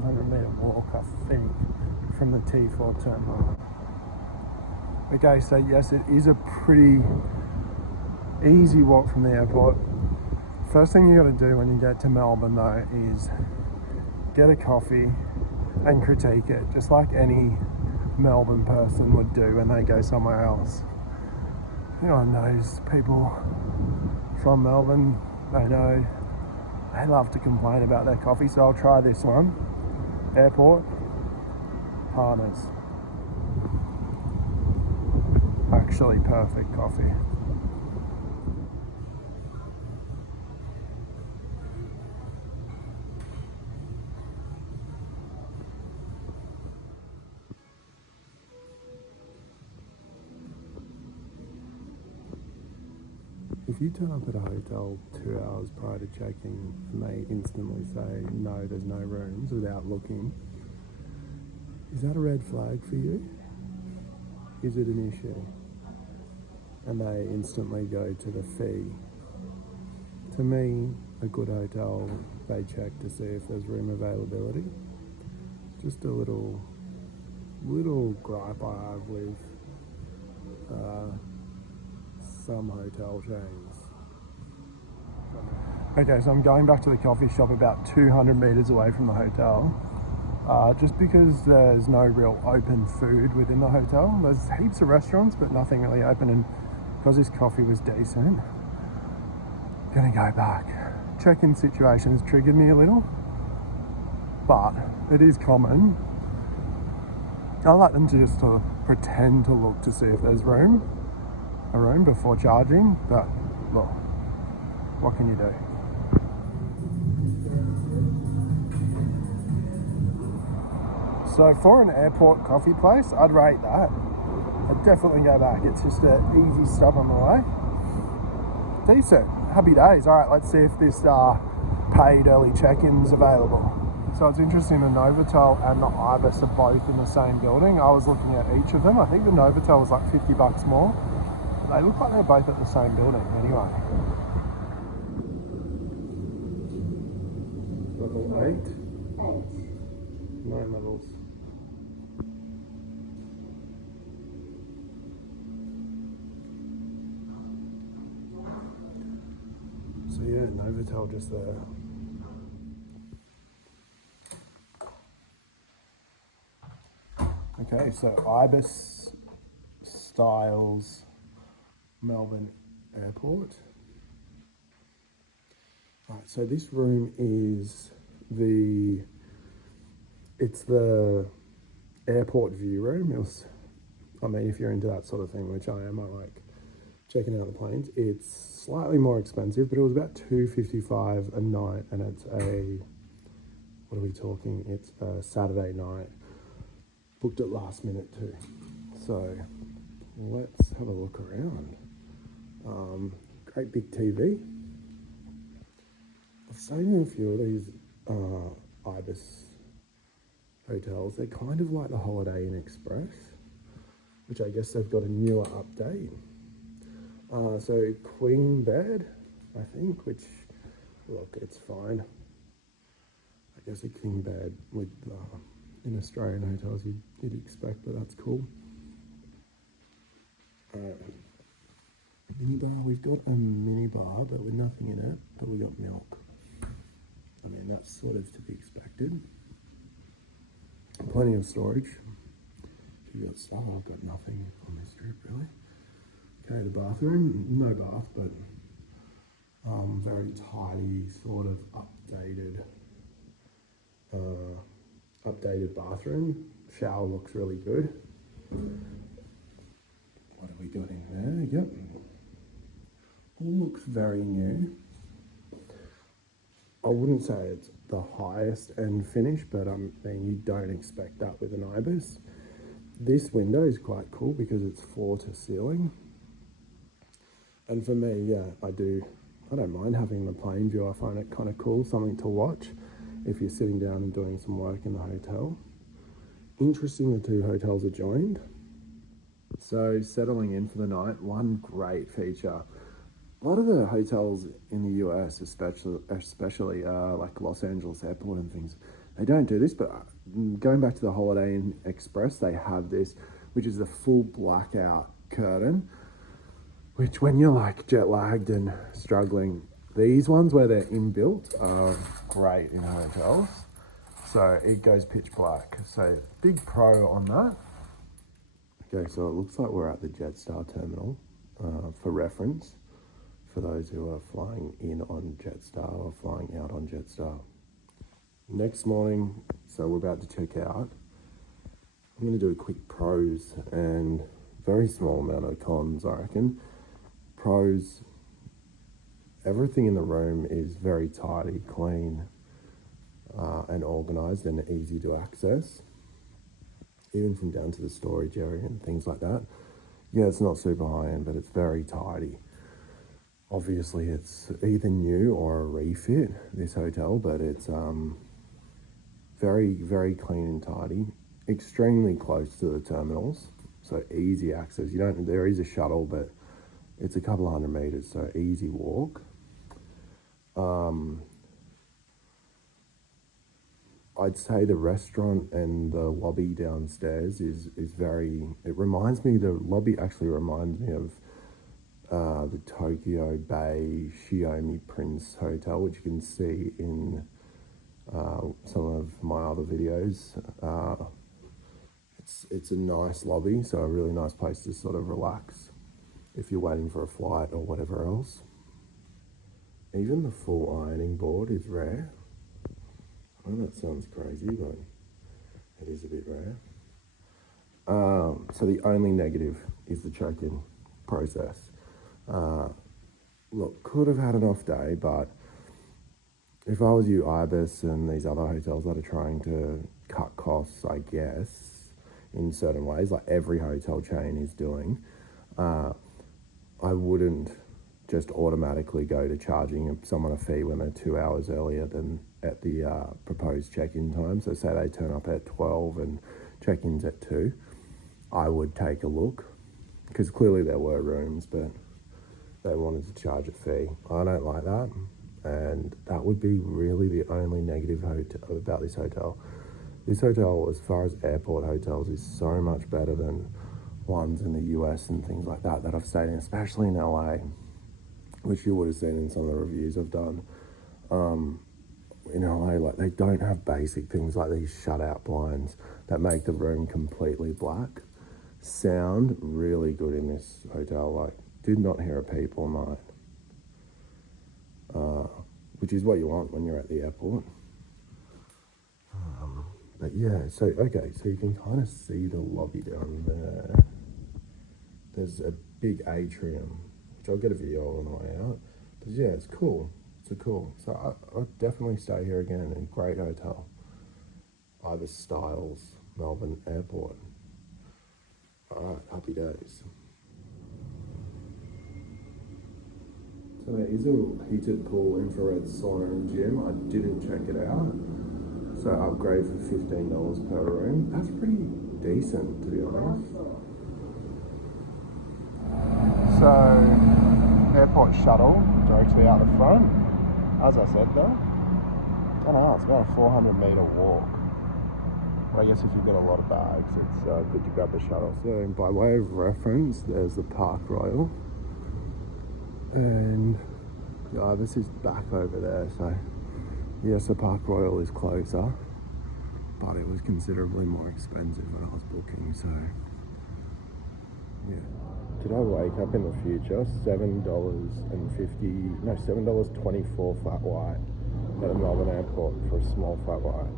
500-metre walk, I think, from the T4 terminal. Okay, so yes, it is a pretty easy walk from the airport. First thing you got to do when you get to Melbourne though is get a coffee and critique it, just like any Melbourne person would do when they go somewhere else. Anyone knows people from Melbourne, they love to complain about their coffee, so I'll try this one. Airport Partners. Actually perfect coffee. If you turn up at a hotel 2 hours prior to check-in and they instantly say, no, there's no rooms without looking, is that a red flag for you? Is it an issue? And they instantly go to the fee. To me, a good hotel, they check to see if there's room availability. Just a little gripe I have with some hotel chains. Okay, so I'm going back to the coffee shop about 200 metres away from the hotel. Just because there's no real open food within the hotel. There's heaps of restaurants, but nothing really open, and because this coffee was decent, I'm gonna go back. Check-in situations triggered me a little, but it is common. I like them to just pretend to look to see if there's a room before charging, but look, what can you do? So for an airport coffee place, I'd rate that. I'd definitely go back. It's just an easy stop on the way. Decent, happy days. All right, let's see if this paid early check-in's available. So it's interesting, the Novotel and the Ibis are both in the same building. I was looking at each of them. I think the Novotel was like $50 more. They look like they're both at the same building anyway. Level 8? 9 levels. So yeah, Novotel just there. Okay, so Ibis, Styles Melbourne Airport. Right, so this room is it's the airport view room. If you're into that sort of thing, which I am, I like checking out the planes. It's slightly more expensive, but it was about $255 a night, and it's what are we talking? It's a Saturday night. Booked it last minute too. So let's have a look around. Great big TV. I've stayed in a few of these Ibis hotels. They're kind of like the Holiday Inn Express, which I guess they've got a newer update. So queen bed, I think, which, look, it's fine. I guess a king bed with in Australian hotels you'd expect, but that's cool. Mini bar, we've got a mini bar, but with nothing in it, but we got milk. I mean, that's sort of to be expected. Plenty of storage. If you've got stuff, I've got nothing on this trip, really. Okay, the bathroom, no bath, but very tidy, sort of updated bathroom. Shower looks really good. What have we got in there? Yep. All looks very new. I wouldn't say it's the highest end finish, but I mean, you don't expect that with an Ibis. This window is quite cool because it's floor to ceiling. And for me, yeah, I don't mind having the plane view. I find it kind of cool, something to watch if you're sitting down and doing some work in the hotel. Interesting, the two hotels are joined. So settling in for the night, one great feature. A lot of the hotels in the US, especially like Los Angeles Airport and things, They don't do this, but going back to the Holiday Inn Express, they have this, which is the full blackout curtain, which when you're like jet lagged and struggling, these ones where they're inbuilt are great in hotels. So it goes pitch black. So big pro on that. Okay, so it looks like we're at the Jetstar terminal. For reference, for those who are flying in on Jetstar or flying out on Jetstar. Next morning, so we're about to check out. I'm going to do a quick pros and very small amount of cons, I reckon. Pros, everything in the room is very tidy, clean, and organised and easy to access. Even from down to the storage area and things like that. Yeah, it's not super high end, but it's very tidy. Obviously, it's either new or a refit, this hotel, but it's very, very clean and tidy. Extremely close to the terminals, so easy access. There is a shuttle, but it's a couple of 100 meters, so easy walk. I'd say the restaurant and the lobby downstairs is very, the lobby actually reminds me of the Tokyo Bay Xiaomi Prince Hotel, which you can see in some of my other videos. It's a nice lobby, so a really nice place to sort of relax if you're waiting for a flight or whatever else. Even the full ironing board is rare. I know that sounds crazy, but it is a bit rare. So the only negative is the check-in process. Look, could have had an off day, but if I was you, Ibis and these other hotels that are trying to cut costs, I guess, in certain ways, like every hotel chain is doing, I wouldn't just automatically go to charging someone a fee when they're 2 hours earlier than at the proposed check-in time. So say they turn up at 12 and check-in's at 2, I would take a look, because clearly there were rooms, but they wanted to charge a fee. I don't like that, and that would be really the only negative about this hotel. This hotel, as far as airport hotels, is so much better than ones in the US and things like that I've stayed in, especially in LA, which you would have seen in some of the reviews I've done. In LA, like, they don't have basic things like these shutout blinds that make the room completely black. Sound really good in this hotel. Like, did not hear a peep all night, which is what you want when you're at the airport. But yeah, so okay, so you can kind of see the lobby down there. There's a big atrium, which I'll get a video on the way out. But yeah, it's cool. It's cool. So I'll definitely stay here again. A great hotel. Ibis Styles Melbourne Airport. Alright, happy days. So there is a heated pool, infrared sauna and gym. I didn't check it out. So upgrade for $15 per room. That's pretty decent, to be honest. So, airport shuttle directly out the front. As I said though, I don't know, it's about a 400 meter walk. But I guess if you've got a lot of bags, it's good to grab the shuttle. So by way of reference, there's the Park Royal. And the Ibis is back over there, so yes, the Park Royal is closer, but it was considerably more expensive when I was booking, so yeah. Did I wake up in the future? $7.24 flat white at the Melbourne Airport for a small flat white.